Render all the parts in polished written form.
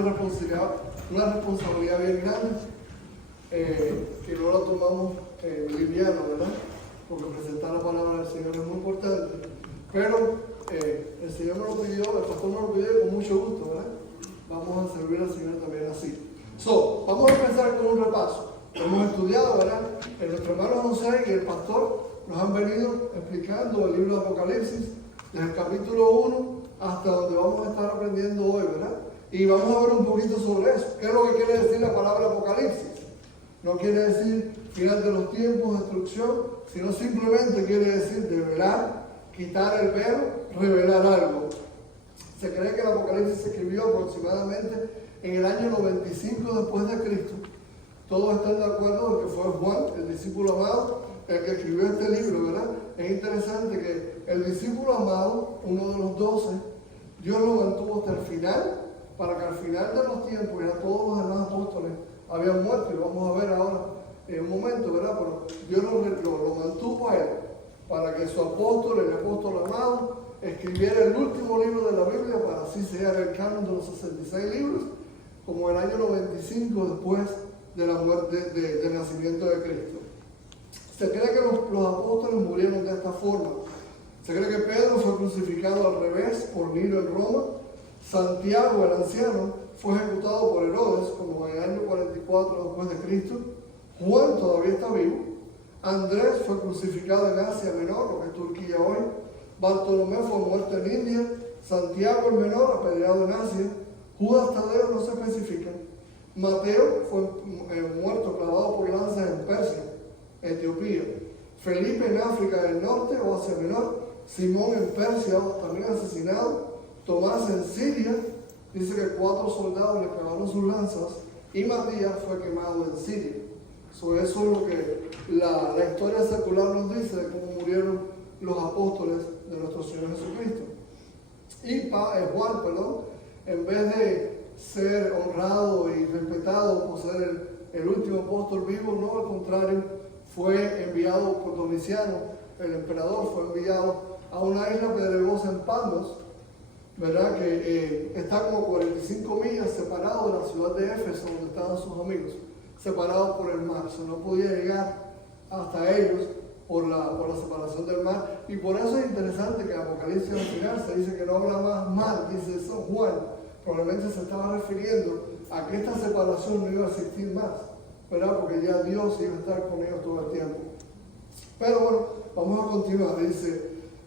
una responsabilidad bien grande, que no la tomamos liviano, ¿verdad? Porque presentar la palabra del Señor es muy importante. Pero el Señor me lo pidió, el pastor me lo pidió con mucho gusto, ¿verdad? Vamos a servir al Señor también así. Vamos a empezar con un repaso. Hemos estudiado, ¿verdad? En nuestro hermano José y el pastor nos han venido explicando el libro de Apocalipsis, desde el capítulo 1 hasta donde vamos a estar aprendiendo hoy, ¿verdad? Y vamos a ver un poquito sobre eso. ¿Qué es lo que quiere decir la palabra Apocalipsis? No quiere decir final de los tiempos, destrucción, sino simplemente quiere decir develar, quitar el velo, revelar algo. Se cree que el Apocalipsis se escribió aproximadamente en el año 95 después de Cristo. Todos están de acuerdo en que fue Juan, el discípulo amado, el que escribió este libro, ¿verdad? Es interesante que el discípulo amado, uno de los 12, Dios lo mantuvo hasta el final, para que al final de los tiempos ya todos los demás apóstoles habían muerto, y vamos a ver ahora en un momento, ¿verdad? Pero Dios lo mantuvo a él, para que su apóstol, el apóstol amado, escribiera el último libro de la Biblia, para así sellar el canon de los 66 libros, como el año 95 después de la muerte, del nacimiento de Cristo. Se cree que los apóstoles murieron de esta forma. Se cree que Pedro fue crucificado al revés por Nero en Roma. Santiago, el anciano, fue ejecutado por Herodes, como en el año 44 después de Cristo. Juan todavía está vivo. Andrés fue crucificado en Asia Menor, lo que es Turquía hoy. Bartolomé fue muerto en India. Santiago el Menor, apedreado en Asia. Judas Tadeo no se especifica. Mateo fue muerto, clavado por lanzas en Persia, Etiopía. Felipe en África del Norte o Asia Menor. Simón en Persia, también asesinado. Tomás en Siria, dice que 4 soldados le clavaron sus lanzas. Y Matías fue quemado en Siria. Eso es lo que la historia secular nos dice de cómo murieron los apóstoles de nuestro Señor Jesucristo. Y Juan, en vez de ser honrado y respetado por ser el último apóstol vivo, no, al contrario, fue enviado por Domiciano, el emperador, fue enviado a una isla pedregosa en Patmos, ¿verdad? Que está como 45 millas separado de la ciudad de Éfeso, donde estaban sus amigos, separado por el mar. No podía llegar hasta ellos por la separación del mar. Y por eso es interesante que en Apocalipsis al final se dice que no habla más mal, dice eso Juan. Probablemente se estaba refiriendo a que esta separación no iba a existir más, ¿verdad? Porque ya Dios iba a estar con ellos todo el tiempo. Pero bueno, vamos a continuar.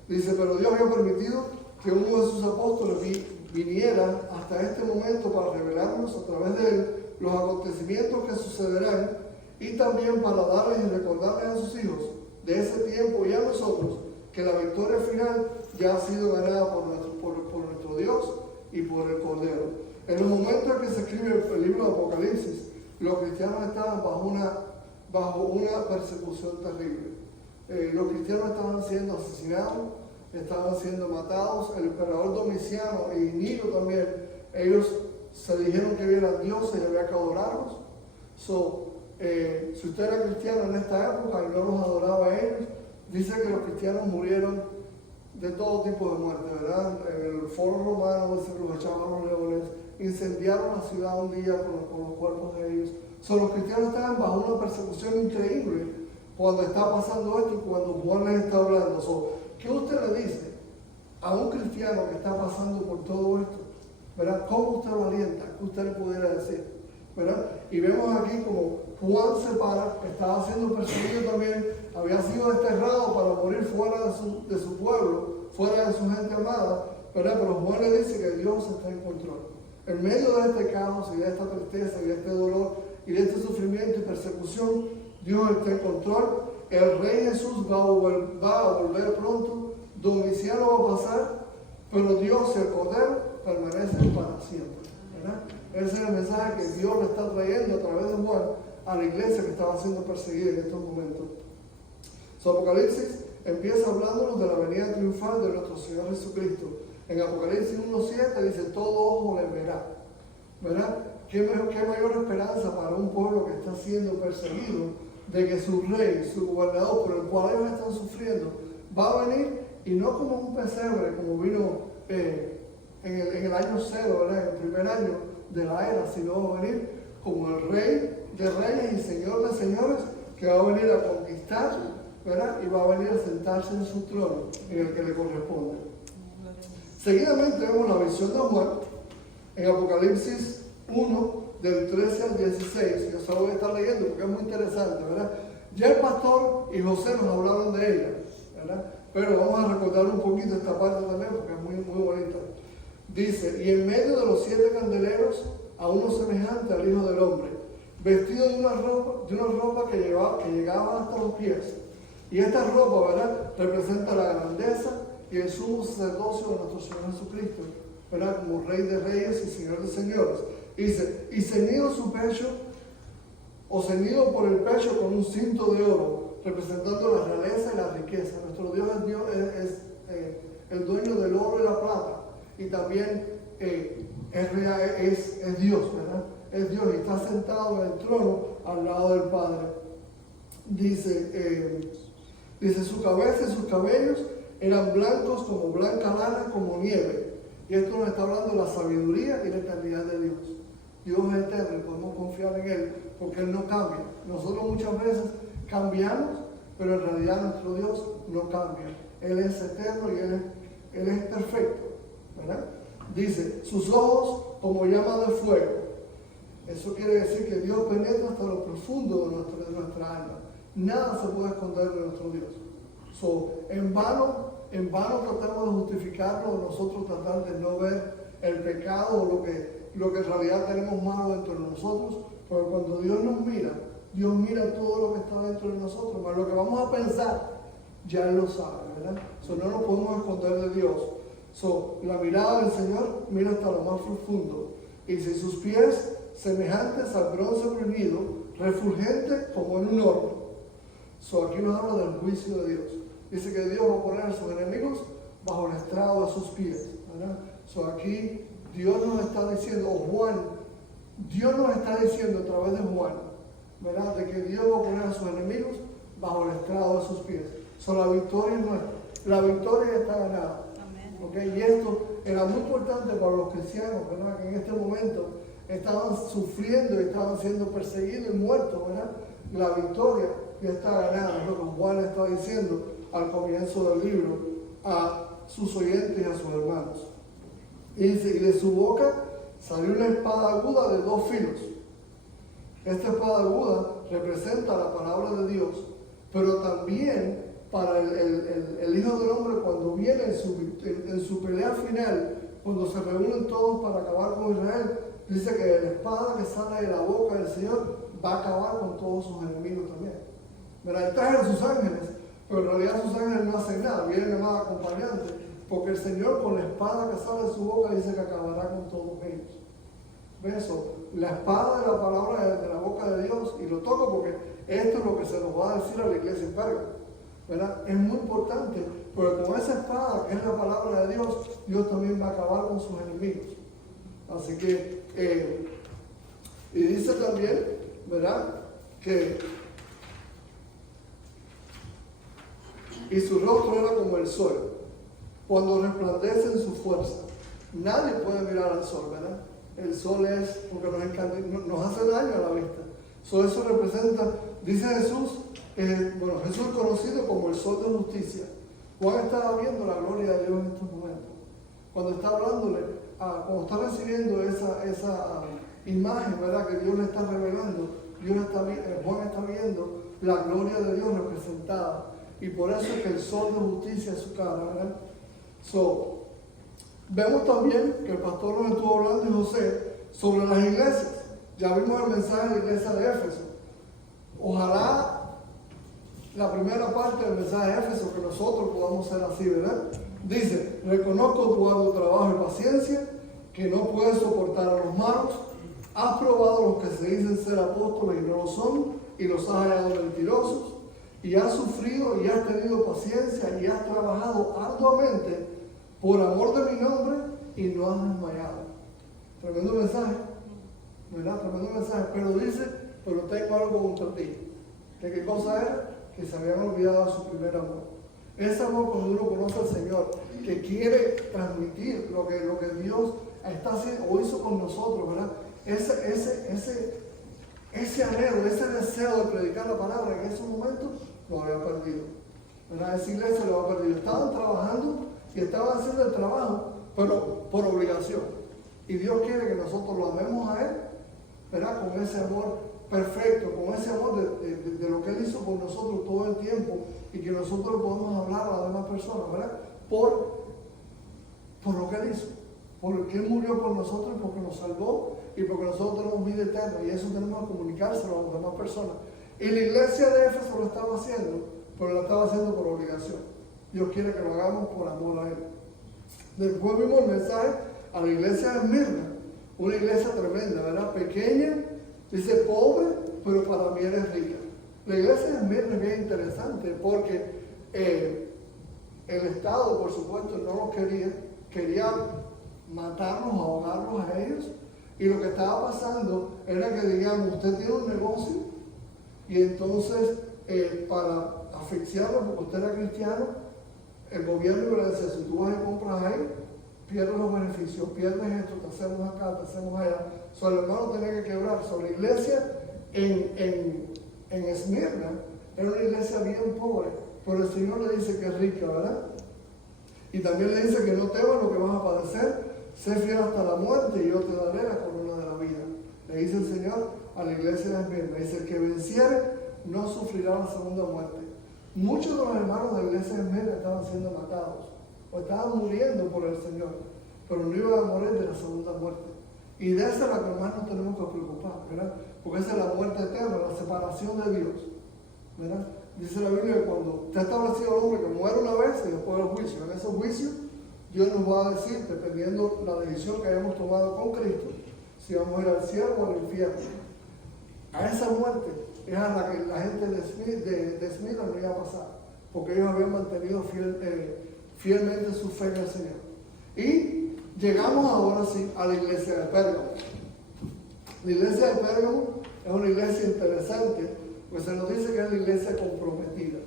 Dice, pero Dios había permitido que uno de sus apóstoles viniera hasta este momento para revelarnos a través de él los acontecimientos que sucederán, y también para darles y recordarles a sus hijos de ese tiempo y a nosotros que la victoria final ya ha sido ganada por nuestro Dios y por el Cordero. En los momentos en que se escribe el libro de Apocalipsis, los cristianos estaban bajo una persecución terrible. Los cristianos estaban siendo asesinados, estaban siendo matados. El emperador Domiciano y Nero también, ellos se dijeron que eran dioses y había que adorarlos. Si usted era cristiano en esta época y no los adoraba a ellos, dice que los cristianos murieron de todo tipo de muerte, ¿verdad? En el foro romano se los echaban a los leones, incendiaron la ciudad un día con los cuerpos de ellos. Los cristianos estaban bajo una persecución increíble cuando está pasando esto y cuando Juan les está hablando. ¿Qué usted le dice a un cristiano que está pasando por todo esto? ¿Verdad? ¿Cómo usted lo alienta? ¿Qué usted le pudiera decir? ¿Verdad? Y vemos aquí como Juan se para, estaba siendo perseguido también, había sido desterrado para morir fuera de su pueblo, fuera de su gente amada, ¿verdad? Pero Juan le dice que Dios está en control. En medio de este caos y de esta tristeza y de este dolor y de este sufrimiento y persecución, Dios está en control. El Rey Jesús va a volver pronto, Domiciano va a pasar, pero Dios y el Cordero permanecen para siempre, ¿verdad? Ese es el mensaje que Dios le está trayendo a través de Juan a la iglesia que estaba siendo perseguida en estos momentos. Apocalipsis empieza hablándonos de la venida triunfal de nuestro Señor Jesucristo. En Apocalipsis 1:7 dice, todo ojo le verá, ¿verdad? ¿Qué mayor esperanza para un pueblo que está siendo perseguido, de que su rey, su gobernador, por el cual ellos están sufriendo, va a venir, y no como un pesebre, como vino en el año 0, ¿verdad? En el primer año, de la era, sino va a venir como el Rey de Reyes y Señor de Señores, que va a venir a conquistar, ¿verdad? Y va a venir a sentarse en su trono, en el que le corresponde. Seguidamente vemos la visión de Juan en Apocalipsis 1, del 13 al 16. Yo se lo voy a estar leyendo porque es muy interesante, ¿verdad? Ya el pastor y José nos hablaron de ella, ¿verdad? Pero vamos a recordar un poquito esta parte también porque es muy, muy bonita. Dice, y en medio de los 7 candeleros, a uno semejante al Hijo del Hombre, vestido de una ropa que llegaba hasta los pies. Y esta ropa, ¿verdad?, representa la grandeza y el sumo sacerdocio de nuestro Señor Jesucristo, ¿verdad?, como Rey de Reyes y Señor de Señores. Dice, y ceñido su pecho, o ceñido por el pecho con un cinto de oro, representando la realeza y la riqueza. Nuestro Dios es el dueño del oro y la plata, y también es Dios, ¿verdad? Es Dios y está sentado en el trono al lado del Padre. Dice, su cabeza y sus cabellos eran blancos como blanca lana, como nieve. Y esto nos está hablando de la sabiduría y la eternidad de Dios. Dios es eterno y podemos confiar en Él porque Él no cambia. Nosotros muchas veces cambiamos, pero en realidad nuestro Dios no cambia. Él es eterno y Él es perfecto, ¿verdad? Dice, sus ojos como llamas de fuego. Eso quiere decir que Dios penetra hasta lo profundo de nuestra alma. Nada se puede esconder de nuestro Dios. En vano tratamos de justificarlo, nosotros tratar de no ver el pecado o lo que en realidad tenemos malo dentro de nosotros, porque cuando Dios nos mira, Dios mira todo lo que está dentro de nosotros, pero lo que vamos a pensar, ya Él lo sabe, ¿verdad? No nos podemos esconder de Dios. La mirada del Señor mira hasta lo más profundo, y si sus pies semejantes al bronce bruñido, refulgente como en un horno. Aquí nos habla del juicio de Dios. Dice que Dios va a poner a sus enemigos bajo el estrado de sus pies, ¿verdad? Aquí Dios nos está diciendo, Dios nos está diciendo a través de Juan, ¿verdad?, de que Dios va a poner a sus enemigos bajo el estrado de sus pies. La victoria es nuestra. La victoria ya está ganada. ¿Okay? Y esto era muy importante para los cristianos, ¿verdad?, que en este momento estaban sufriendo y estaban siendo perseguidos y muertos, ¿verdad? La victoria ya está ganada, es lo que Juan está diciendo al comienzo del libro a sus oyentes y a sus hermanos. Y dice, y de su boca salió una espada aguda de 2 filos. Esta espada aguda representa la palabra de Dios, pero también para el Hijo del Hombre cuando viene en su pelea final, cuando se reúnen todos para acabar con Israel, dice que la espada que sale de la boca del Señor va a acabar con todos sus enemigos también. Él trae a sus ángeles, pero en realidad sus ángeles no hacen nada, vienen más acompañantes, porque el Señor con la espada que sale de su boca dice que acabará con todos ellos. ¿Ves eso? La espada de la palabra de la boca de Dios, y lo toco porque esto es lo que se nos va a decir a la iglesia en Pérgamo, ¿verdad? Es muy importante, porque con esa espada que es la palabra de Dios, Dios también va a acabar con sus enemigos. Así que, y dice también, ¿verdad?, que y su rostro era como el sol, cuando resplandece en su fuerza. Nadie puede mirar al sol, ¿verdad? El sol es, porque nos hace daño a la vista. Eso representa, dice Jesús, Jesús es conocido como el sol de justicia. Juan estaba viendo la gloria de Dios en estos momentos. Cuando está hablándole, cuando está recibiendo esa imagen, ¿verdad?, que Dios le está revelando, Juan está viendo la gloria de Dios representada. Y por eso es que el sol de justicia es su cara, ¿verdad? Vemos también que el pastor nos estuvo hablando y José sobre las iglesias. Ya vimos el mensaje de la iglesia de Éfeso. Ojalá la primera parte del mensaje de Éfeso, que nosotros podamos ser así, ¿verdad? Dice, reconozco tu arduo trabajo y paciencia, que no puedes soportar a los malos, has probado a los que se dicen ser apóstoles y no lo son, y los has hallado mentirosos, y has sufrido y has tenido paciencia y has trabajado arduamente por amor de mi nombre y no has desmayado. Tremendo mensaje, ¿verdad? Tremendo mensaje. Pero dice, pero tengo algo contra ti. ¿De qué cosa era? Que se habían olvidado de su primer amor. Ese amor cuando uno conoce al Señor, que quiere transmitir lo que Dios está haciendo o hizo con nosotros, ¿verdad? Ese anhelo, ese deseo de predicar la palabra en esos momentos lo había perdido, ¿verdad? Esa iglesia lo había perdido. Estaban trabajando y estaban haciendo el trabajo, pero por obligación. Y Dios quiere que nosotros lo amemos a Él, ¿verdad? Con ese amor perfecto, con ese amor de lo que Él hizo por nosotros todo el tiempo, y que nosotros podemos hablar a las demás personas, ¿verdad? Por lo que Él hizo, porque Él murió por nosotros, porque nos salvó y porque nosotros tenemos vida eterna, y eso tenemos que comunicárselo a las demás personas. Y la iglesia de Éfeso lo estaba haciendo, pero lo estaba haciendo por obligación. Dios quiere que lo hagamos por amor a Él. Después vimos el mensaje a la iglesia de Esmirna, una iglesia tremenda, ¿verdad? Pequeña, dice pobre, pero para mí eres rica. La iglesia de Esmirna es bien interesante porque el Estado, por supuesto, no los quería matarlos, ahogarlos a ellos. Y lo que estaba pasando era que, digamos, usted tiene un negocio y entonces para asfixiarlo, porque usted era cristiano, el gobierno le decía, si tú vas y compras ahí, pierdes los beneficios, pierdes esto, te hacemos acá, te hacemos allá. So, el hermano tenía que quebrar. So, la iglesia en Esmirna era una iglesia bien pobre, pero el Señor le dice que es rica, ¿verdad? Y también le dice que no temas lo que vas a padecer, sé fiel hasta la muerte y yo te daré la corona de la vida. Le dice el Señor a la iglesia de Esmirna, dice, el que venciere no sufrirá la segunda muerte. Muchos de los hermanos de la iglesia de Esmirna estaban siendo matados, o estaban muriendo por el Señor, pero no iban a morir de la segunda muerte. Y de esa es la que más nos tenemos que preocupar, ¿verdad? Porque esa es la muerte eterna, la separación de Dios, ¿verdad? Dice la Biblia que cuando está establecido el hombre que muere una vez y después del juicio, en ese juicio Dios nos va a decir, dependiendo la decisión que hayamos tomado con Cristo, si vamos a ir al cielo o al infierno. A esa muerte es a la que la gente de Esmirna no iba a pasar, porque ellos habían mantenido fielmente su fe en el Señor. Y llegamos ahora sí a la iglesia de Pérgamo. La iglesia de Pérgamo es una iglesia interesante, pues se nos dice que es la iglesia comprometida,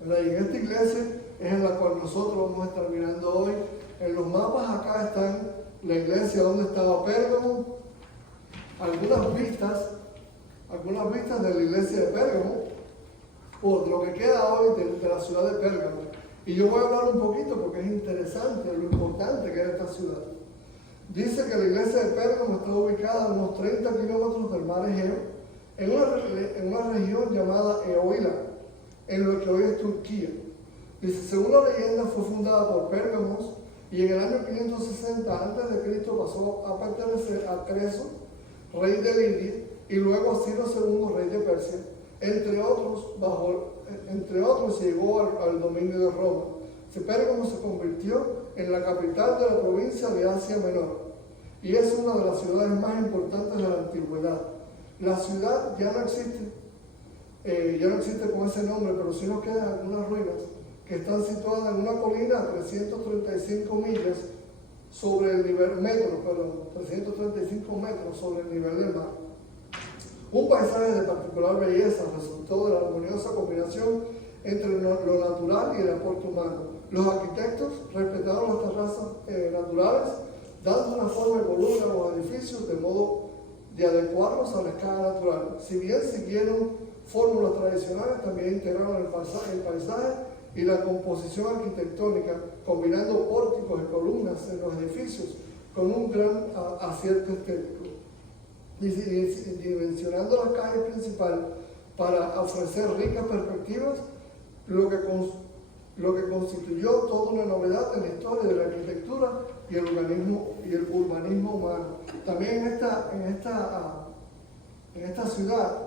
¿verdad? Y en esta iglesia es en la cual nosotros vamos a estar mirando hoy. En los mapas acá están la iglesia donde estaba Pérgamo, algunas vistas de la iglesia de Pérgamo, o de lo que queda hoy de la ciudad de Pérgamo. Y yo voy a hablar un poquito porque es interesante lo importante que es esta ciudad. Dice que la iglesia de Pérgamo está ubicada a unos 30 kilómetros del mar Egeo, en una región llamada Eoila, en lo que hoy es Turquía. Dice, según la leyenda, fue fundada por Pérgamos y en el año 560 a.C. pasó a pertenecer a Creso, rey de Lidia, y luego a Ciro II, rey de Persia. Entre otros llegó al dominio de Roma. Pérgamo se convirtió en la capital de la provincia de Asia Menor y es una de las ciudades más importantes de la antigüedad. La ciudad ya no existe con ese nombre, pero sí nos quedan algunas ruinas que están situadas en una colina a 335 millas sobre el nivel 335 metros sobre el nivel del mar. Un paisaje de particular belleza resultó de la armoniosa combinación entre lo natural y el aporte humano. Los arquitectos respetaron las terrazas naturales, dando una forma y volumen a los edificios de modo de adecuarlos a la escala natural. Si bien siguieron fórmulas tradicionales, también integraron el paisaje y la composición arquitectónica, combinando pórticos y columnas en los edificios con un gran acierto estético, dimensionando la calle principal para ofrecer ricas perspectivas, lo que constituyó toda una novedad en la historia de la arquitectura y el urbanismo humano. También en esta ciudad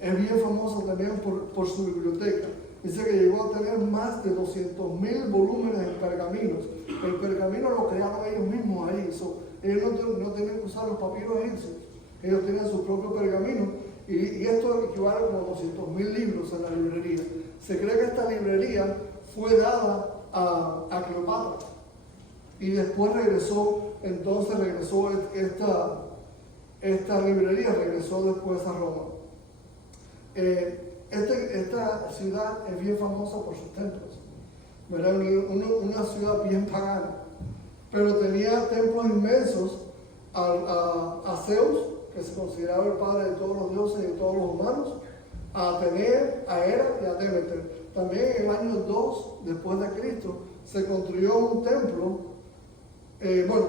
es bien famoso también por su biblioteca. Dice que llegó a tener más de 200,000 volúmenes en pergaminos. El pergamino lo crearon ellos mismos ahí. Ellos no tenían que usar los papiros egipcios. Ellos tenían sus propios pergaminos. Y esto equivale a como 200,000 libros en la librería. Se cree que esta librería fue dada a Cleopatra. Y después regresó esta librería regresó después a Roma. Esta ciudad es bien famosa por sus templos, ¿verdad? Una ciudad bien pagana, pero tenía templos inmensos a Zeus, que se consideraba el padre de todos los dioses y de todos los humanos, a Atenea, a Hera y a Demeter. También en el año 2 después de Cristo se construyó un templo.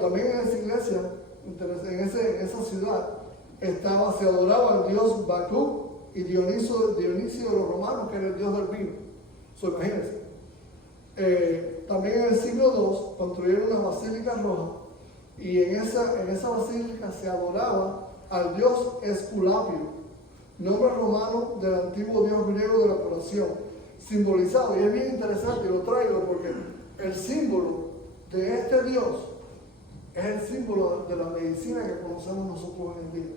También en esa iglesia, en esa ciudad, se adoraba al dios Bakú y Dionisio de los romanos, que era el dios del vino. Imagínense. También en el siglo II construyeron una basílica roja, y en esa basílica se adoraba al dios Esculapio, nombre romano del antiguo dios griego de la curación, simbolizado, y es bien interesante, lo traigo porque el símbolo de este dios es el símbolo de la medicina que conocemos nosotros hoy en día.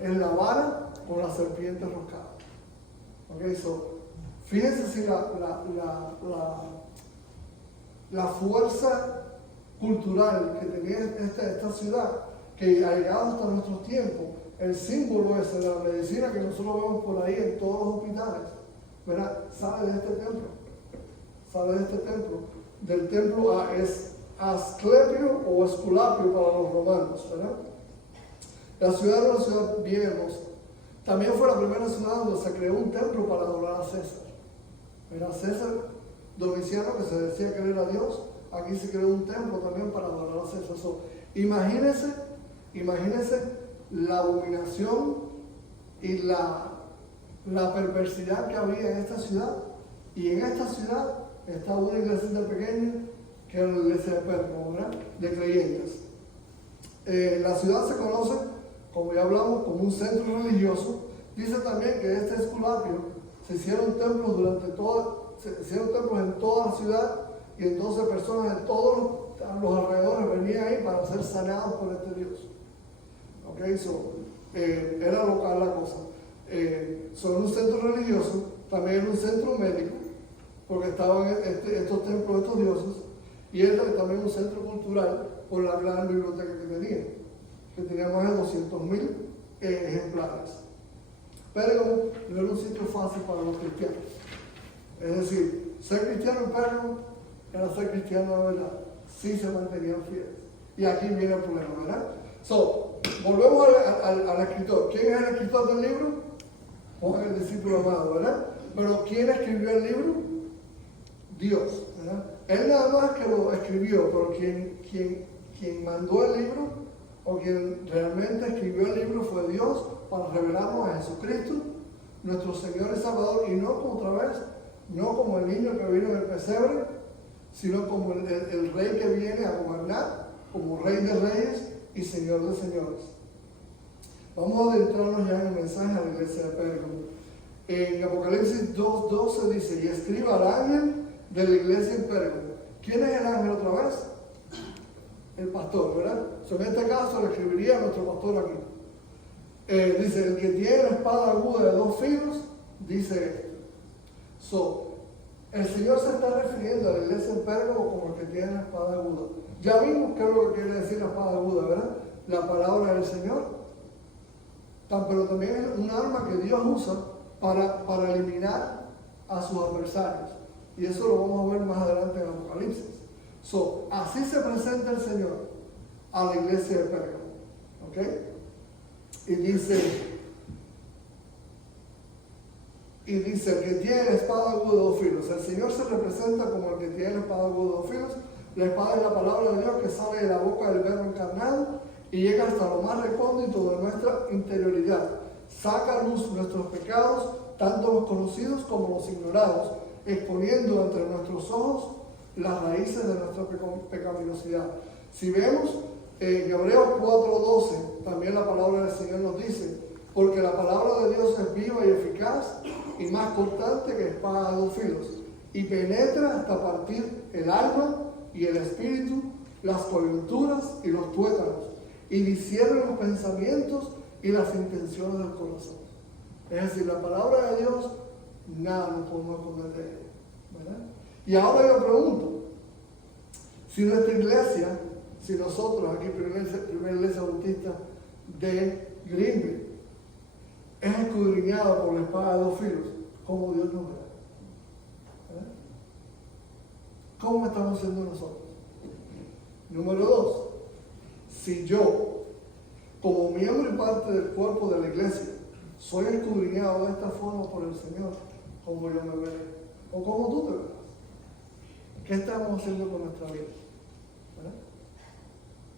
Es la vara con la serpiente enroscada. Fíjense si la fuerza cultural que tenía esta ciudad, que ha llegado hasta nuestros tiempos, el símbolo ese de la medicina que nosotros vemos por ahí en todos los hospitales, ¿verdad? Sale de este templo, del templo es Asclepio o Esculapio para los romanos, ¿verdad? La ciudad era una ciudad bien hermosa. También fue la primera ciudad donde se creó un templo para adorar a César. Era César Domiciano, que se decía que él era Dios. Aquí se creó un templo también para adorar a César. Imagínense la abominación y la perversidad que había en esta ciudad. Y en esta ciudad estaba una iglesia pequeña, que era la iglesia de Pérgamo, ¿verdad? De creyentes. La ciudad se conoce, como ya hablamos, como un centro religioso. Dice también que este Esculapio se hicieron templos en toda la ciudad, y entonces personas de todos los alrededores venían ahí para ser sanados por este Dios. Era local la cosa. Son un centro religioso, también era un centro médico, porque estaban estos templos de estos dioses, y era también un centro cultural por la gran biblioteca que tenía más de 200.000 ejemplares. Pérgamo no era un sitio fácil para los cristianos. Es decir, ser cristiano en Pérgamo era ser cristiano de verdad. Sí se mantenían fieles. Y aquí viene el problema, ¿verdad? Volvemos al escritor. ¿Quién es el escritor del libro? Juan, el discípulo amado, ¿verdad? Pero ¿quién escribió el libro? Dios, ¿verdad? Él nada más que lo escribió, pero quien mandó el libro, o quien realmente escribió el libro, fue Dios, para revelarnos a Jesucristo, nuestro Señor y Salvador, y no como el niño que vino en el pesebre, sino como el rey que viene a gobernar, como Rey de Reyes y Señor de Señores. Vamos a adentrarnos ya en el mensaje a la iglesia de Pérgamo. En Apocalipsis 2:12 dice: y escriba al ángel de la iglesia en Pérgamo. ¿Quién es el ángel otra vez? El pastor, ¿verdad? En este caso le escribiría a nuestro pastor aquí. Dice: el que tiene la espada aguda de 2 filos, dice esto. El Señor se está refiriendo a la iglesia en Pérgamo como el que tiene la espada aguda. Ya vimos qué es lo que quiere decir la espada aguda, ¿verdad? La palabra del Señor. Pero también es un arma que Dios usa para eliminar a sus adversarios. Y eso lo vamos a ver más adelante en Apocalipsis. Así se presenta el Señor a la iglesia de Pérgamo. ¿Ok? Y dice, el que tiene la espada aguda de 2 filos. El Señor se representa como el que tiene la espada aguda de 2 filos. La espada es la palabra de Dios que sale de la boca del Verbo encarnado y llega hasta lo más recóndito de nuestra interioridad. Saca a luz nuestros pecados, tanto los conocidos como los ignorados, exponiendo entre nuestros ojos las raíces de nuestra pecaminosidad. Si vemos en Hebreos 4:12, también la palabra del Señor nos dice: porque la palabra de Dios es viva y eficaz y más cortante que espada de 2 filos, y penetra hasta partir el alma y el espíritu, las coyunturas y los tuétanos, y discierne los pensamientos y las intenciones del corazón. Es decir, la palabra de Dios, nada nos podemos esconder de ella, ¿verdad? Y ahora yo pregunto, si nuestra iglesia, si nosotros aquí, primera iglesia bautista de Greenville, es escudriñada por la espada de 2 filos, ¿cómo Dios nos ve? ¿Cómo estamos siendo nosotros? Número 2, si yo, como miembro y parte del cuerpo de la iglesia, soy escudriñado de esta forma por el Señor, como yo me veré, o como tú te verás. ¿Qué estamos haciendo con nuestra vida? ¿Verdad?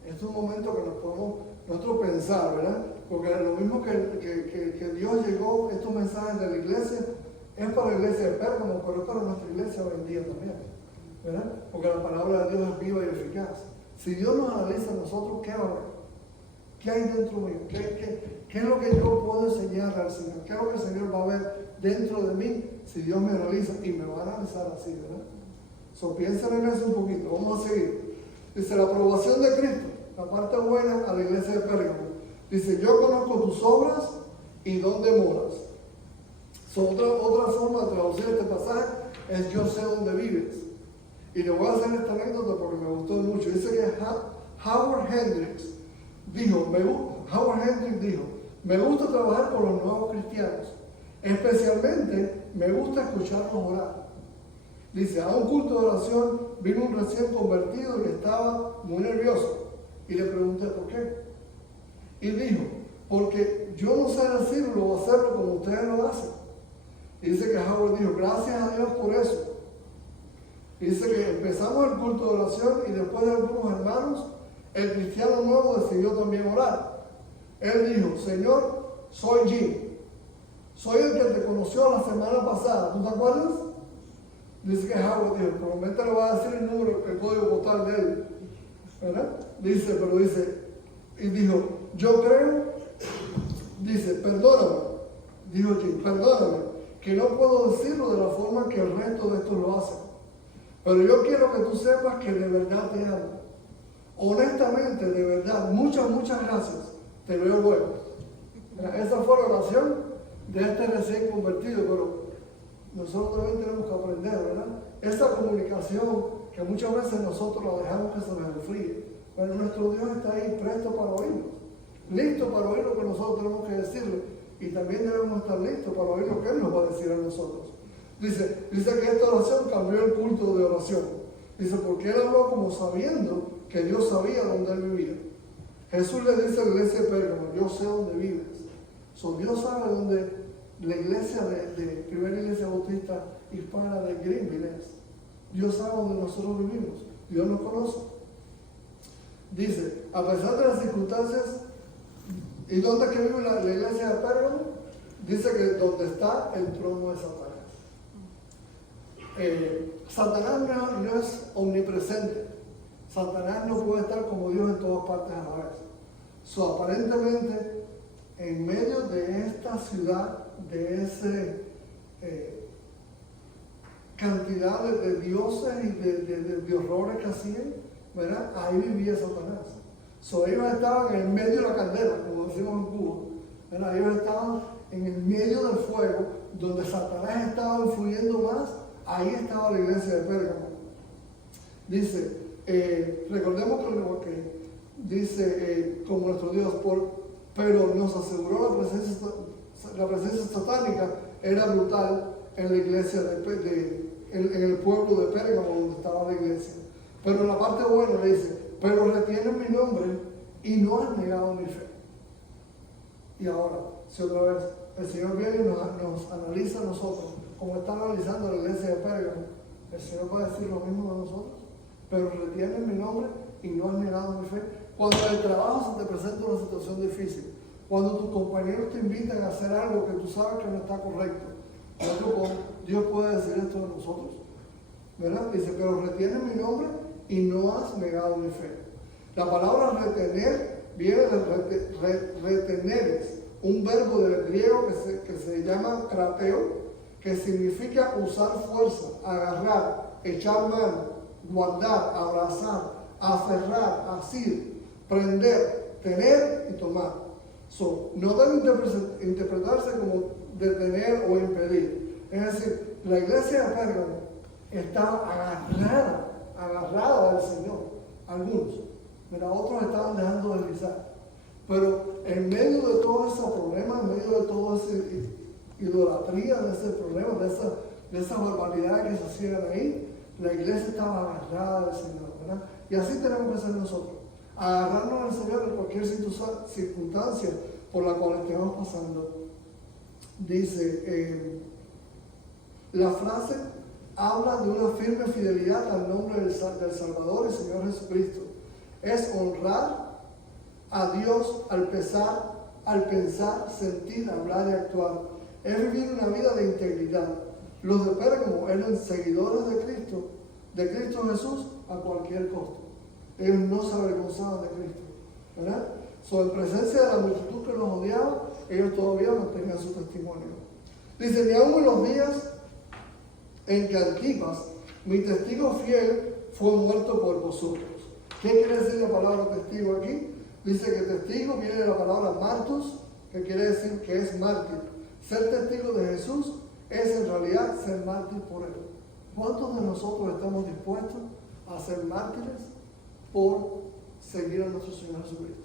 Es un momento que nos podemos nosotros pensar, ¿verdad? Porque lo mismo que Dios llegó, estos mensajes de la iglesia, es para la iglesia de Pérgamo, pero es para nuestra iglesia hoy en día también, ¿verdad? Porque la palabra de Dios es viva y eficaz. Si Dios nos analiza a nosotros, ¿qué va a ver? ¿Qué hay dentro mío? ¿Qué es lo que yo puedo enseñar al Señor? ¿Qué es lo que el Señor va a ver dentro de mí si Dios me analiza? Y me va a analizar así, ¿verdad? Piensen en eso un poquito. Vamos a seguir. Dice, la aprobación de Cristo, la parte buena a la iglesia de Pérgamo. Dice, yo conozco tus obras y dónde moras. Otra forma de traducir este pasaje es yo sé dónde vives. Y le voy a hacer esta anécdota porque me gustó mucho. Dice que Howard Hendricks dijo, me gusta trabajar con los nuevos cristianos. Especialmente me gusta escucharlos orar. Dice, a un culto de oración vino un recién convertido y estaba muy nervioso. Y le pregunté, ¿por qué? Y dijo, porque yo no sé decirlo o hacerlo como ustedes lo hacen. Y dice que Howard dijo, gracias a Dios por eso. Y dice que empezamos el culto de oración y después de algunos hermanos, el cristiano nuevo decidió también orar. Él dijo, Señor, soy Jim. Soy el que te conoció la semana pasada. ¿Tú te acuerdas? Dice que Howard dijo, probablemente le va a decir el número, el código postal de él, ¿verdad? Dice, y dijo, yo creo, dice, perdóname, dijo Jim, perdóname, que no puedo decirlo de la forma que el resto de estos lo hacen, pero yo quiero que tú sepas que de verdad te amo. Honestamente, de verdad, muchas gracias, te veo luego. Esa fue la oración de este recién convertido, pero nosotros también tenemos que aprender, ¿verdad? Esa comunicación que muchas veces nosotros la dejamos que se nos enfríe, pero nuestro Dios está ahí presto para oírnos, listo para oír lo que nosotros tenemos que decirle, y también debemos estar listos para oír lo que Él nos va a decir a nosotros. Dice que esta oración cambió el culto de oración. Dice, porque Él habló como sabiendo que Dios sabía dónde Él vivía. Jesús le dice a la iglesia de Pérgamo, yo sé dónde vives. Dios sabe dónde la iglesia de primera iglesia bautista hispana de Greenville es. Dios sabe dónde nosotros vivimos. Dios nos conoce. Dice, a pesar de las circunstancias, ¿y dónde es que vive la iglesia de Pérgamo? Dice que donde está el trono de Satanás. Satanás no es omnipresente. Satanás no puede estar como Dios en todas partes a la vez. Aparentemente, en medio de esta ciudad, de ese cantidad de dioses y de horrores que hacían, ¿verdad? Ahí vivía Satanás. Ellos estaban en el medio de la caldera, como decimos en Cuba, ¿verdad? Ellos estaban en el medio del fuego, donde Satanás estaba influyendo más. Ahí estaba la iglesia de Pérgamo. Dice, recordemos que dice, como nuestro Dios, pero nos aseguró la presencia satánica era brutal en la iglesia, en el pueblo de Pérgamo, donde estaba la iglesia. Pero en la parte buena le dice, pero retienen mi nombre y no has negado mi fe. Y ahora, si otra vez el Señor viene y nos analiza a nosotros, como está analizando la iglesia de Pérgamo, el Señor va a decir lo mismo de nosotros, pero retienen mi nombre y no has negado mi fe. Cuando en el trabajo se te presenta una situación difícil, cuando tus compañeros te invitan a hacer algo que tú sabes que no está correcto, Dios puede decir esto de nosotros, ¿verdad? Dice, pero retienen mi nombre y no has negado mi fe. La palabra retener viene de reteneres, un verbo del griego que se llama krateo, que significa usar fuerza, agarrar, echar mano, guardar, abrazar, aferrar, asir, prender, tener y tomar. No debe interpretarse como detener o impedir. Es decir, la iglesia de Pérgamo estaba agarrada al Señor, algunos, pero otros estaban dejando deslizar. Pero en medio de todo ese problema, en medio de toda esa idolatría, de ese problema, de esa barbaridad que se hacían ahí, la iglesia estaba agarrada al Señor, ¿verdad? Y así tenemos que ser nosotros. Agarrarnos al Señor en cualquier circunstancia por la cual estemos pasando. Dice, la frase habla de una firme fidelidad al nombre del Salvador y Señor Jesucristo. Es honrar a Dios al pensar, sentir, hablar y actuar. Es vivir una vida de integridad. Los de Pérgamo eran seguidores de Cristo Jesús a cualquier costo. Ellos no se avergonzaban de Cristo, ¿verdad? En presencia de la multitud que los odiaba, ellos todavía mantenían su testimonio. Dice, ni aun en los días en que Antipas, mi testigo fiel, fue muerto por vosotros. ¿Qué quiere decir la palabra testigo aquí? Dice que testigo viene de la palabra martus, que quiere decir que es mártir. Ser testigo de Jesús es en realidad ser mártir por Él. ¿Cuántos de nosotros estamos dispuestos a ser mártires por seguir a nuestro Señor Jesucristo?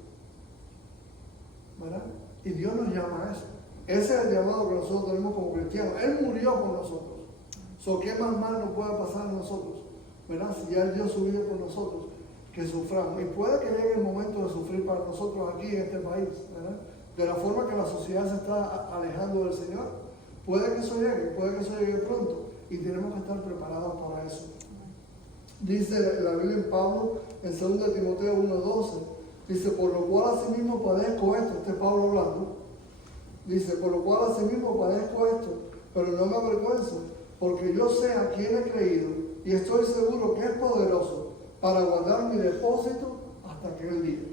¿Verdad? Y Dios nos llama a eso. Ese es el llamado que nosotros tenemos como cristianos. Él murió por nosotros. ¿Qué más mal nos puede pasar a nosotros? ¿Verdad? Si ya Él dio su vida por nosotros, que suframos. Y puede que llegue el momento de sufrir para nosotros aquí en este país, ¿verdad? De la forma que la sociedad se está alejando del Señor. Puede que eso llegue pronto. Y tenemos que estar preparados para eso. Dice la Biblia en Pablo, en 2 Timoteo 1:12, dice, por lo cual asimismo padezco esto. Este es Pablo hablando. Dice, por lo cual asimismo padezco esto, pero no me avergüenzo, porque yo sé a quién he creído y estoy seguro que es poderoso para guardar mi depósito hasta aquel día.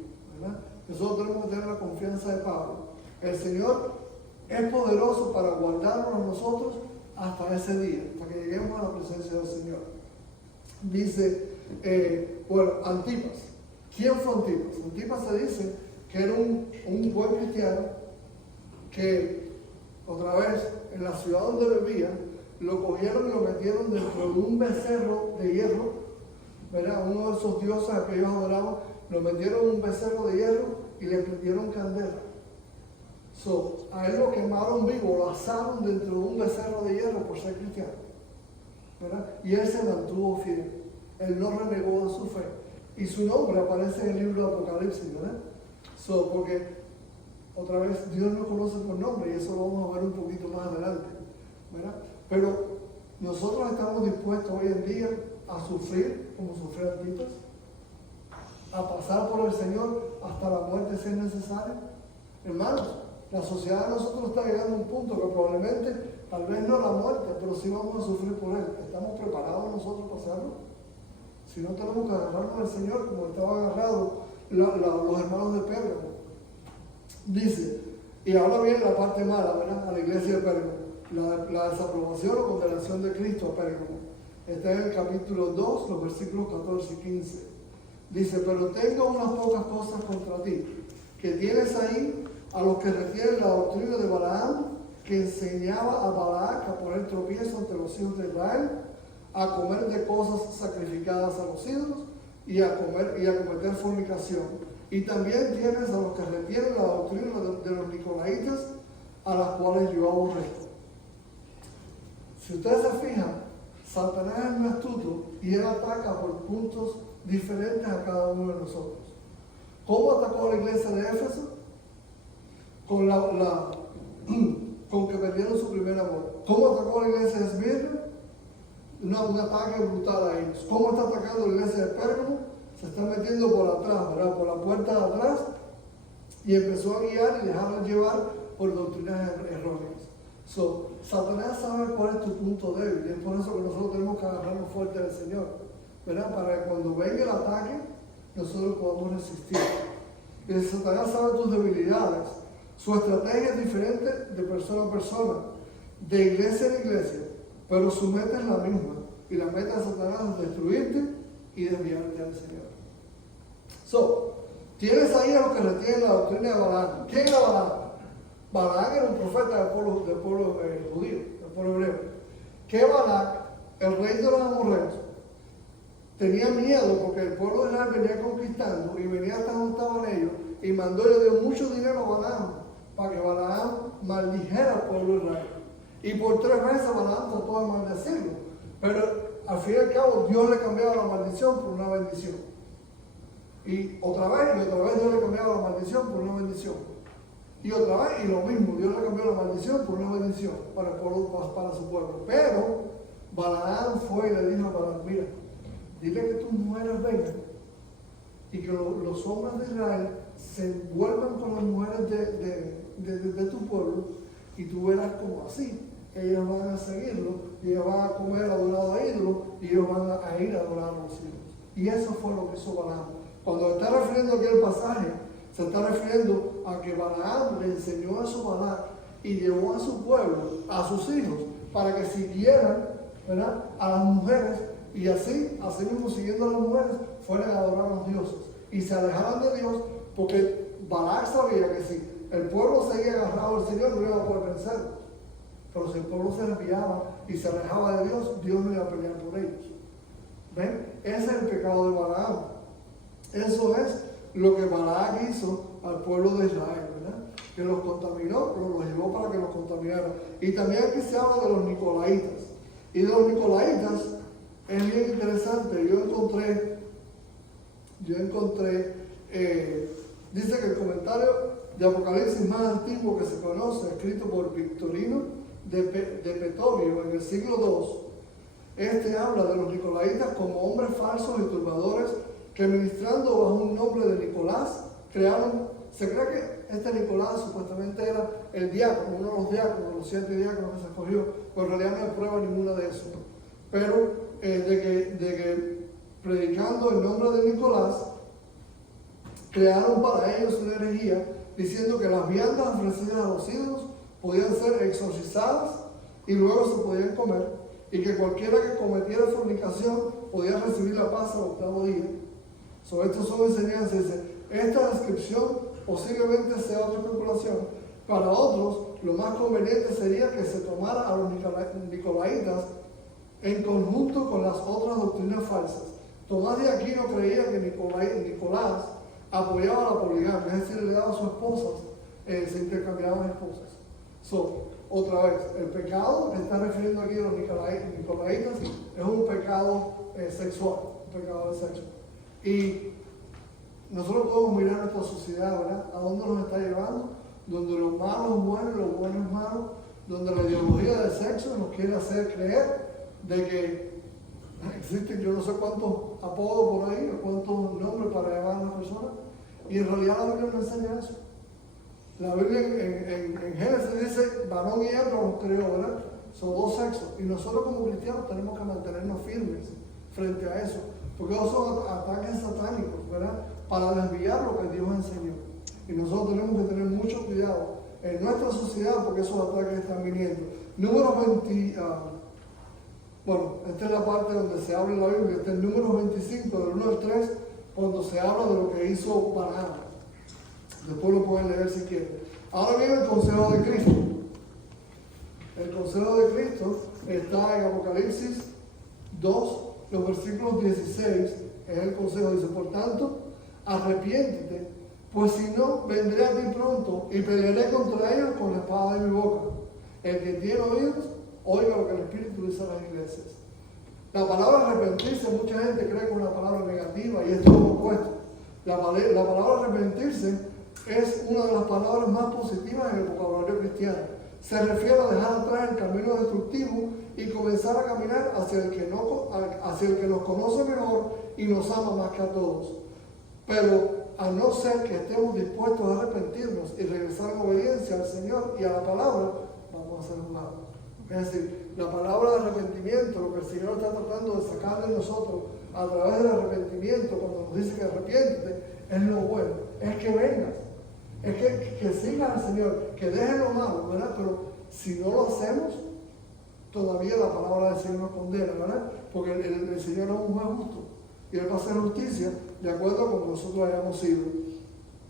¿Verdad? Nosotros tenemos que tener la confianza de Pablo. El Señor es poderoso para guardarnos a nosotros hasta ese día, hasta que lleguemos a la presencia del Señor. Dice, Antipas. ¿Quién fue Antipas? Antipas se dice que era un buen cristiano que, otra vez, en la ciudad donde vivía, lo cogieron y lo metieron dentro de un becerro de hierro, ¿verdad? Uno de esos dioses que ellos adoraban, lo metieron en un becerro de hierro y le prendieron candela. A él lo quemaron vivo, lo asaron dentro de un becerro de hierro por ser cristiano, ¿verdad? Y él se mantuvo fiel, él no renegó de su fe. Y su nombre aparece en el libro de Apocalipsis, ¿verdad? Porque, otra vez, Dios nos conoce por nombre y eso lo vamos a ver un poquito más adelante, ¿verdad? Pero nosotros estamos dispuestos hoy en día a sufrir como sufrió Antipas, a pasar por el Señor hasta la muerte si es necesario. Hermanos, la sociedad de nosotros está llegando a un punto que probablemente, tal vez no la muerte, pero sí vamos a sufrir por Él. ¿Estamos preparados nosotros para hacerlo? Si no, tenemos que agarrarnos al Señor como estaban agarrados los hermanos de Pérgamo. Dice, y ahora viene la parte mala, ¿verdad? A la iglesia de Pérgamo. La desaprobación o condenación de Cristo a Pérgamo. Está en el capítulo 2, los versículos 14 y 15. Dice, pero tengo unas pocas cosas contra ti, que tienes ahí a los que retienen la doctrina de Balaam, que enseñaba a Balac a poner tropiezo ante los hijos de Israel, a comer de cosas sacrificadas a los ídolos y a cometer fornicación. Y también tienes a los que retienen la doctrina de los nicolaitas, a las cuales yo aborrezco. Si ustedes se fijan, Satanás es muy astuto y él ataca por puntos diferentes a cada uno de nosotros. ¿Cómo atacó a la iglesia de Éfeso? Con que perdieron su primer amor. ¿Cómo atacó a la iglesia de Esmirna? Un ataque brutal a ellos. ¿Cómo está atacando la iglesia de Pérgamo? Se está metiendo por atrás, ¿verdad? Por la puerta de atrás, y empezó a guiar y dejarlos llevar por doctrinas erróneas. Satanás sabe cuál es tu punto débil, y es por eso que nosotros tenemos que agarrarnos fuerte del Señor, ¿verdad? Para que cuando venga el ataque, nosotros podamos resistir. Y Satanás sabe tus debilidades. Su estrategia es diferente de persona a persona, de iglesia en iglesia, pero su meta es la misma. Y la meta de Satanás es destruirte y desviarte al Señor. Tienes ahí a los que retienen la doctrina de Balaam. ¿Quién era Balaam? Balaam era un profeta del pueblo judío, del pueblo hebreo. Que Balaam, el rey de los amorreos, tenía miedo porque el pueblo de Israel venía conquistando y venía hasta donde estaban ellos, y mandó y le dio mucho dinero a Balaam para que Balaam maldijera al pueblo de Israel. Y por 3 veces Balaam trató de maldecirlo, pero al fin y al cabo Dios le cambiaba la maldición por una bendición. Y otra vez Dios le cambiaba la maldición por una bendición. Y otra vez, y lo mismo, Dios le cambió la maldición por una bendición para su pueblo. Pero Balaam fue y le dijo a Balaam, mira, dile que tus mujeres vengan y que los hombres de Israel se envuelvan con las mujeres de tu pueblo, y tú verás como así ellos van a seguirlo, y ellos van a comer adorado a ídolos, y ellos van a ir a adorar a los ídolos. Y eso fue lo que hizo Balaam. Cuando está refiriendo aquí el pasaje, se está refiriendo a que Balaam le enseñó eso a Balac y llevó a su pueblo, a sus hijos, para que siguieran, ¿verdad?, a las mujeres, y así mismo siguiendo a las mujeres, fueran a adorar a los dioses y se alejaran de Dios, porque Balac sabía que si el pueblo seguía agarrado al Señor, no iba a poder vencerlos. Pero si el pueblo se desviaba y se alejaba de Dios, Dios no iba a pelear por ellos. ¿Ven? Ese es el pecado de Balaam. Eso es lo que Balac hizo al pueblo de Israel, ¿verdad? Que los contaminó, pero los llevó para que los contaminaran. Y también aquí se habla de los nicolaitas. Y de los nicolaitas es bien interesante. Yo encontré, dice que el comentario de Apocalipsis más antiguo que se conoce, escrito por Victorino de Petobio en el siglo II, habla de los nicolaitas como hombres falsos y turbadores que, ministrando bajo un nombre de Nicolás, crearon. Se cree que Nicolás supuestamente era el diácono, uno de los diáconos, los 7 diáconos que se escogió, pero en realidad no hay prueba ninguna de eso. Pero de que predicando el nombre de Nicolás, crearon para ellos una herejía, diciendo que las viandas ofrecidas a los ídolos podían ser exorcizadas y luego se podían comer, y que cualquiera que cometiera fornicación podía recibir la paz al 8º día. Sobre esto son enseñanzas. Dice, esta descripción posiblemente sea otra especulación. Para otros, lo más conveniente sería que se tomara a los nicolaitas en conjunto con las otras doctrinas falsas. Tomás de Aquino creía que Nicolás apoyaba la poligamia, es decir, le daba a sus esposas, se intercambiaban esposas. Otra vez, el pecado, está refiriendo aquí a los nicolaitas, es un pecado sexual, un pecado de sexo. Y nosotros podemos mirar nuestra sociedad, ¿verdad? ¿A dónde nos está llevando? Donde lo malo es bueno y lo bueno es malo, donde la ideología del sexo nos quiere hacer creer de que existen yo no sé cuántos apodos por ahí, o cuántos nombres para llamar a las personas, y en realidad la Biblia no enseña eso. La Biblia en Génesis dice, varón y hembra los creó, ¿verdad? Son 2 sexos, y nosotros como cristianos tenemos que mantenernos firmes frente a eso, porque esos son ataques satánicos, ¿verdad?, para desviar lo que Dios enseñó. Y nosotros tenemos que tener mucho cuidado en nuestra sociedad, porque esos ataques están viniendo. Número 20, esta es la parte donde se habla en la Biblia, está en Números 25, del 1 al 3, cuando se habla de lo que hizo Balaam. Después lo pueden leer si quieren. Ahora viene el consejo de Cristo. El consejo de Cristo está en Apocalipsis 2, los versículos 16, es el consejo. Dice, por tanto, arrepiéntete, pues si no, vendré a ti pronto y pelearé contra ellos con la espada de mi boca. El que tiene oídos, oiga lo que el Espíritu dice a las iglesias. La palabra arrepentirse, mucha gente cree que es una palabra negativa, y es todo lo opuesto. La palabra arrepentirse es una de las palabras más positivas en el vocabulario cristiano. Se refiere a dejar atrás el camino destructivo y comenzar a caminar hacia el que nos conoce mejor y nos ama más que a todos. Pero a no ser que estemos dispuestos a arrepentirnos y regresar en obediencia al Señor y a la palabra, vamos a ser juzgados. Es decir, la palabra de arrepentimiento, lo que el Señor está tratando de sacar de nosotros a través del arrepentimiento, cuando nos dice que arrepiéntete, es lo bueno, es que vengas, es que sigas al Señor, que dejes lo malo, ¿verdad? Pero si no lo hacemos, todavía la palabra del Señor nos condena, ¿verdad? Porque el Señor es un juez justo, y Él va a hacer justicia de acuerdo a como nosotros hayamos sido.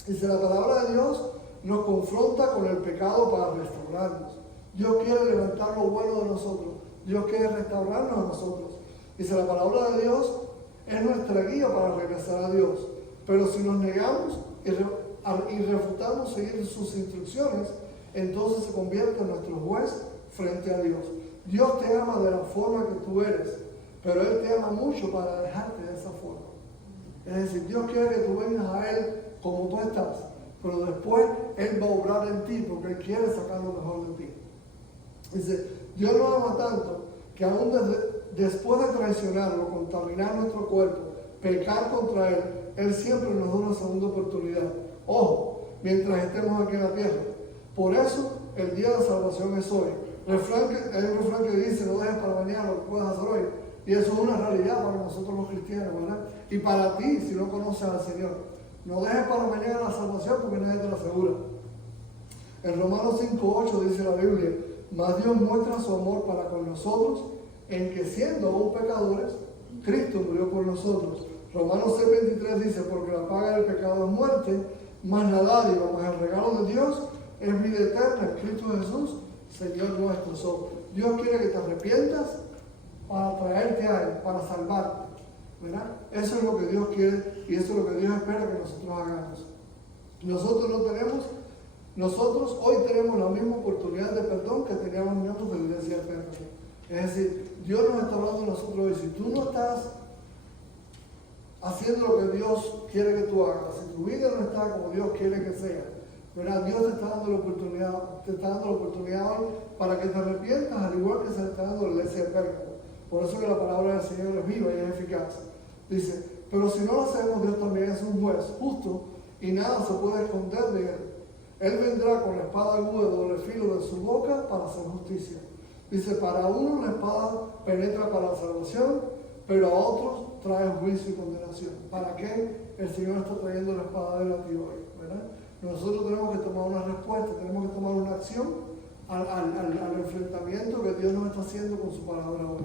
Y si la palabra de Dios nos confronta con el pecado para restaurarnos, Dios quiere levantar lo bueno de nosotros, Dios quiere restaurarnos a nosotros. Y si la palabra de Dios es nuestra guía para regresar a Dios, pero si nos negamos y refutamos seguir sus instrucciones, entonces se convierte en nuestro juez frente a Dios. Dios te ama de la forma que tú eres, pero Él te ama mucho para dejarte de esa forma. Es decir, Dios quiere que tú vengas a Él como tú estás, pero después Él va a obrar en ti porque Él quiere sacar lo mejor de ti. Dice, Dios nos ama tanto que aún después de traicionarlo, contaminar nuestro cuerpo, pecar contra Él, Él siempre nos da una segunda oportunidad. Ojo, mientras estemos aquí en la tierra. Por eso el día de salvación es hoy. Hay un refrán que dice, no dejes para mañana lo que puedas hacer hoy. Y eso es una realidad para nosotros los cristianos, ¿verdad? Y para ti, si no conoces al Señor. No dejes para mañana la salvación porque nadie te la asegura. En Romanos 5:8 dice la Biblia, mas Dios muestra su amor para con nosotros en que siendo aún pecadores, Cristo murió por nosotros. Romanos 6:23 dice, porque la paga del pecado es muerte, mas la dádiva, mas el regalo de Dios es vida eterna en Cristo Jesús, Señor nuestro. Dios quiere que te arrepientas para traerte a Él, para salvarte, ¿verdad? Eso es lo que Dios quiere y eso es lo que Dios espera que nosotros hagamos. Nosotros hoy tenemos la misma oportunidad de perdón que teníamos miembros de la iglesia de Pérgamo. Es decir, Dios nos está hablando a nosotros hoy. Si tú no estás haciendo lo que Dios quiere que tú hagas, si tu vida no está como Dios quiere que sea, ¿verdad? Dios te está dando la oportunidad hoy para que te arrepientas, al igual que se le está dando a la iglesia de Pérgamo. Por eso que la palabra del Señor es viva y es eficaz. Dice, pero si no lo hacemos, Dios también es un juez justo y nada se puede esconder de Él. Él vendrá con la espada aguda de doble filo de su boca para hacer justicia. Dice, para uno la espada penetra para la salvación, pero a otros trae juicio y condenación. ¿Para qué el Señor está trayendo la espada de la ti hoy? ¿Verdad? Nosotros tenemos que tomar una respuesta, tenemos que tomar una acción al enfrentamiento que Dios nos está haciendo con su palabra hoy.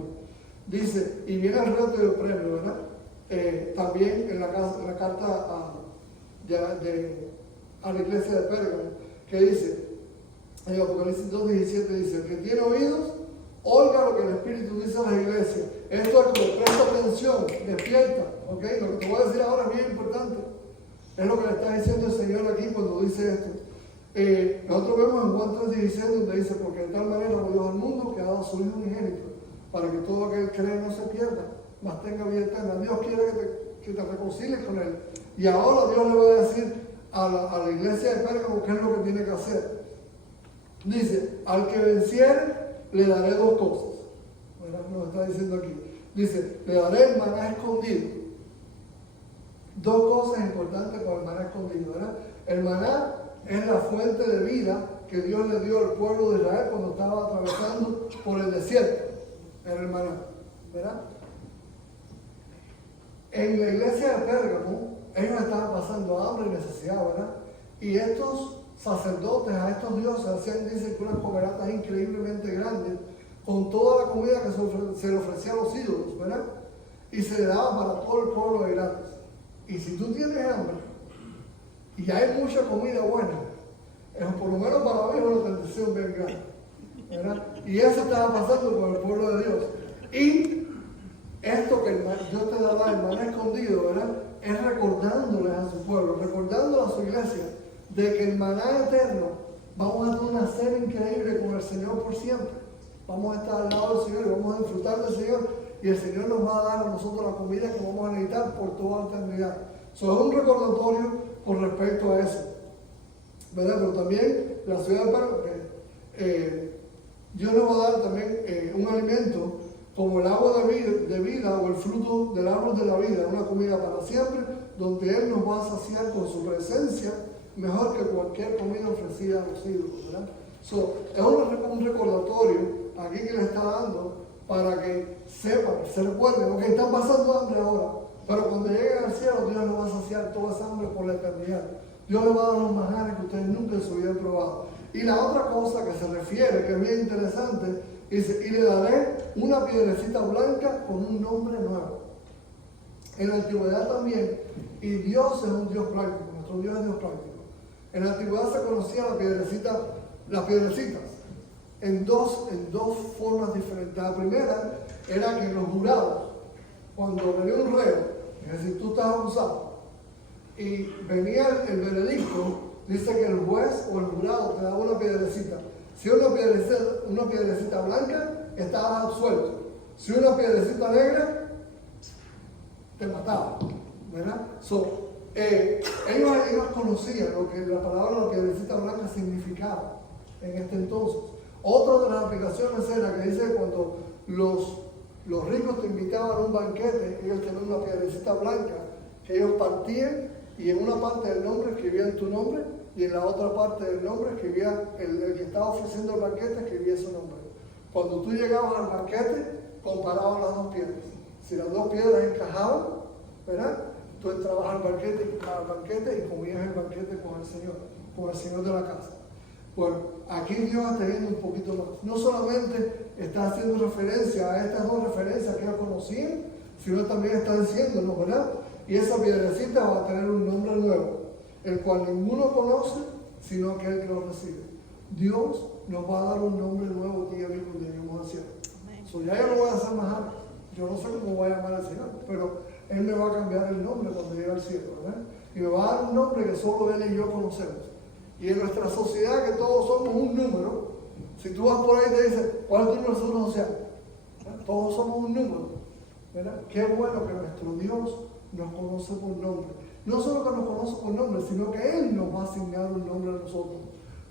Dice, y viene el reto y el premio, ¿verdad? También en la carta a la iglesia de Pérgamo, que dice, en Apocalipsis 2:17 dice, el que tiene oídos, oiga lo que el Espíritu dice a la iglesia. Esto es que presta atención, despierta, ¿ok? Lo que te voy a decir ahora es bien importante. Es lo que le está diciendo el Señor aquí cuando dice esto. Nosotros vemos en Juan 3:16 donde dice, porque de tal manera amó Dios al mundo que ha dado a su Hijo unigénito, para que todo aquel que cree no se pierda, mas tenga vida eterna. Dios quiere que te reconcilies con Él. Y ahora Dios le va a decir a la iglesia de Pérgamo qué es lo que tiene que hacer. Dice, al que venciere, le daré dos cosas. ¿Verdad? Nos está diciendo aquí. Dice, le daré el maná escondido. Dos cosas importantes con el maná escondido, ¿verdad? El maná es la fuente de vida que Dios le dio al pueblo de Israel cuando estaba atravesando por el desierto. Era el maná, ¿verdad? En la iglesia de Pérgamo, ellos estaban pasando hambre y necesidad, ¿verdad? Y estos sacerdotes, a estos dioses, hacían, dicen, que unas fogaratas increíblemente grandes, con toda la comida que se le ofrecía a los ídolos, ¿verdad? Y se le daba para todo el pueblo de Irak. Y si tú tienes hambre, y hay mucha comida buena, por lo menos para mí es una tentación bien grande, ¿verdad? Y eso estaba pasando con el pueblo de Dios. Y esto que Dios te da el maná escondido, ¿verdad? Es recordándoles a su pueblo, recordándole a su iglesia, de que el maná eterno, vamos a tener una cena increíble con el Señor por siempre. Vamos a estar al lado del Señor y vamos a disfrutar del Señor. Y el Señor nos va a dar a nosotros la comida que vamos a necesitar por toda la eternidad. Eso es un recordatorio con respecto a eso, ¿verdad? Pero también la ciudad de Pérgamo, Dios nos va a dar también un alimento como el agua de vida o el fruto del árbol de la vida, una comida para siempre, donde Él nos va a saciar con su presencia mejor que cualquier comida ofrecida a los ídolos, ¿verdad? Es un recordatorio aquí que le está dando para que sepan, se recuerden, ok, están pasando hambre ahora, pero cuando lleguen al cielo, Dios les va a saciar toda esa hambre por la eternidad. Dios les va a dar los manjares que ustedes nunca en su vida han probado. Y la otra cosa que se refiere, que es bien interesante, dice, y le daré una piedrecita blanca con un nombre nuevo. En la antigüedad también, y Dios es un Dios práctico, nuestro Dios es Dios práctico. En la antigüedad se conocía las piedrecitas, en dos formas diferentes. La primera era que en los jurados, cuando venía un reo, es decir, tú estás acusado, y venía el veredicto, dice que el juez o el jurado te daba una piedrecita. Si una piedrecita blanca, estabas absuelto. Si una piedrecita negra, te mataba. ¿verdad? Ellos conocían lo que la palabra la piedrecita blanca significaba en este entonces. Otra de las aplicaciones era que dice que cuando los ricos te invitaban a un banquete, ellos tenían una piedrecita blanca que ellos partían y en una parte del nombre escribían tu nombre y en la otra parte del nombre escribía el que estaba ofreciendo el banquete, escribía su nombre. Cuando tú llegabas al banquete, comparaban las dos piedras. Si las dos piedras encajaban, ¿verdad? Tú entrabas al banquete y comías el banquete con el Señor de la casa. Bueno, aquí Dios está yendo un poquito más. No solamente está haciendo referencia a estas dos referencias que ellos conocían, sino también está diciéndonos, ¿verdad? Y esa piedrecita va a tener un nombre nuevo, el cual ninguno conoce, sino aquel que lo recibe. Dios nos va a dar un nombre nuevo aquí, amigos, cuando lleguemos al cielo. Ya yo no voy a hacer más algo. Yo no sé cómo voy a llamar al Señor, pero Él me va a cambiar el nombre cuando llegue al cielo, ¿verdad? Y me va a dar un nombre que solo Él y yo conocemos. Y en nuestra sociedad, que todos somos un número, si tú vas por ahí y te dices, ¿cuál es tu número de seguro social? Todos somos un número, ¿verdad? Qué bueno que nuestro Dios nos conoce por nombre. No solo que nos conoce por nombre, sino que Él nos va a asignar un nombre a nosotros,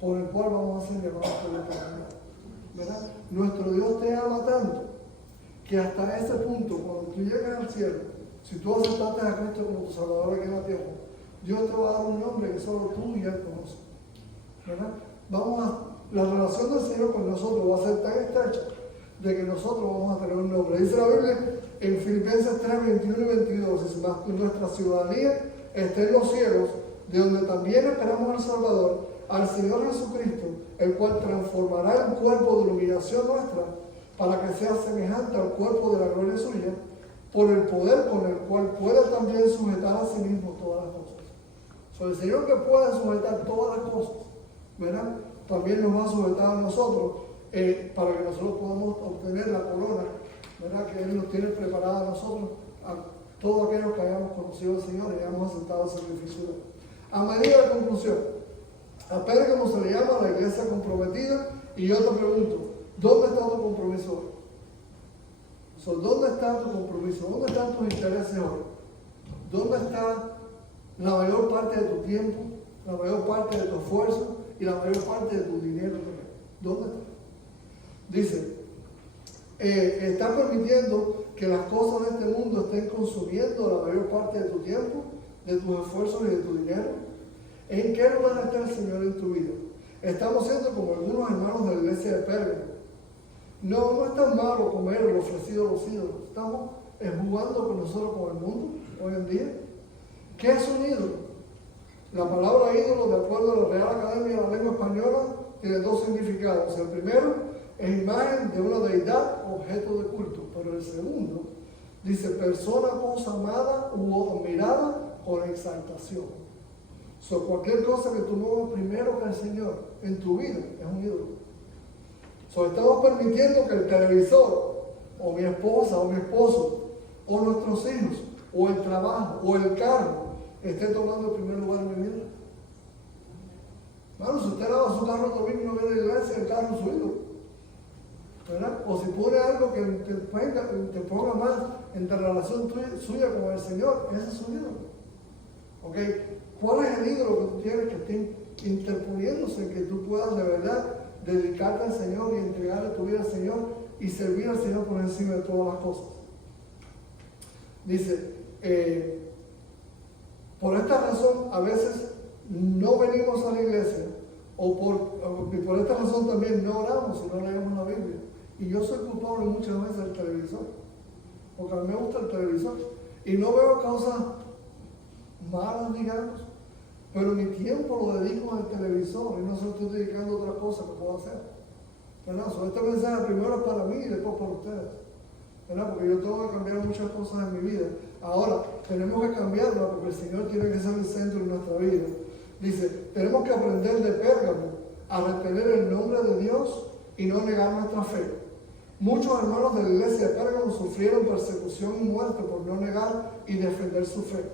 por el cual vamos a ser llamados por la eternidad, ¿verdad? Nuestro Dios te ama tanto que hasta ese punto, cuando tú llegues al cielo, si tú aceptaste a Cristo como tu Salvador aquí en la tierra, Dios te va a dar un nombre que solo tú y Él conoces, ¿verdad? La relación del Señor con nosotros va a ser tan estrecha de que nosotros vamos a tener un nombre. Dice la Biblia en Filipenses 3, 21 y 22, dice, nuestra ciudadanía está en los cielos, de donde también esperamos al Salvador, al Señor Jesucristo, el cual transformará el cuerpo de iluminación nuestra para que sea semejante al cuerpo de la gloria suya, por el poder con el cual puede también sujetar a sí mismo todas las cosas. El Señor que puede sujetar todas las cosas, ¿verdad? También nos va a sujetar a nosotros para que nosotros podamos obtener la corona, ¿verdad? Que Él nos tiene preparada a nosotros, a todos aquellos que hayamos conocido al Señor y hayamos aceptado el sacrificio de Él. A manera de conclusión, a Pérgamo se le llama la iglesia comprometida, y yo te pregunto, ¿dónde está tu compromiso hoy? ¿Dónde está tu compromiso? ¿Dónde están tus intereses hoy? ¿Dónde está la mayor parte de tu tiempo, la mayor parte de tu esfuerzo y la mayor parte de tu dinero también? ¿Dónde está? Dice, ¿está permitiendo que las cosas de este mundo estén consumiendo la mayor parte de tu tiempo, de tus esfuerzos y de tu dinero? ¿En qué lugar está el Señor en tu vida? Estamos siendo como algunos hermanos de la iglesia de Pérgamo. No es tan malo comer lo ofrecido a los ídolos. Estamos jugando con nosotros, con el mundo, hoy en día. ¿Qué es un ídolo? La palabra ídolo, de acuerdo a la Real Academia de la Lengua Española, tiene dos significados. El primero es imagen de una deidad, objeto de culto. Pero el segundo dice persona, cosa amada u admirada con exaltación. Cualquier cosa que tú no hagas primero que el Señor en tu vida es un ídolo. Estamos permitiendo que el televisor, o mi esposa, o mi esposo, o nuestros hijos, o el trabajo, o el carro, esté tomando el primer lugar en mi vida. Bueno, si usted lava su carro el domingo y no viene a la iglesia, el carro es su ídolo, ¿verdad? O si pone algo que te ponga más en la relación suya con el Señor, ese es su ídolo. ¿Ok? ¿Cuál es el ídolo que tú tienes que esté interponiéndose en que tú puedas de verdad dedicarte al Señor y entregarle tu vida al Señor y servir al Señor por encima de todas las cosas? Dice, por esta razón a veces no venimos a la iglesia y por esta razón también no oramos y no leemos la Biblia. Y yo soy culpable muchas veces del televisor, porque a mí me gusta el televisor y no veo causas malas, digamos, pero mi tiempo lo dedico al televisor y no se lo estoy dedicando a otra cosa que puedo hacer, ¿verdad? Este mensaje primero es para mí y después para ustedes, ¿verdad? Porque yo tengo que cambiar muchas cosas en mi vida. Ahora, tenemos que cambiarla porque el Señor tiene que ser el centro de nuestra vida. Dice, tenemos que aprender de Pérgamo a retener el nombre de Dios y no negar nuestra fe. Muchos hermanos de la iglesia de Pérgamo sufrieron persecución y muerte por no negar y defender su fe.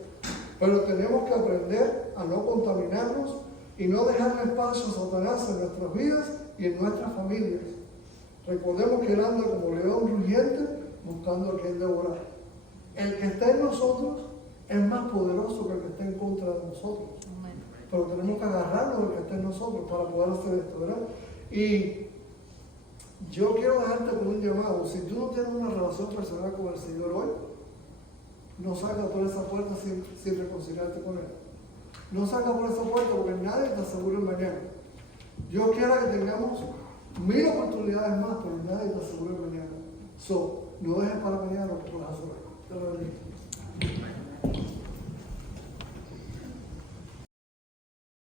Pero tenemos que aprender a no contaminarnos y no dejarle espacio a Satanás en nuestras vidas y en nuestras familias. Recordemos que él anda como león rugiente buscando a quien devorar. El que está en nosotros es más poderoso que el que está en contra de nosotros. Pero tenemos que agarrarnos del que está en nosotros para poder hacer esto, ¿verdad? Y yo quiero dejarte con un llamado. Si tú no tienes una relación personal con el Señor hoy, no salgas por esa puerta sin reconciliarte con Él. No salgas por esa puerta porque nadie te asegura el mañana. Yo quiero que tengamos 1000 oportunidades más, pero nadie te asegura el mañana. No dejes para mañana lo que puedas hacer. Te lo bendigo.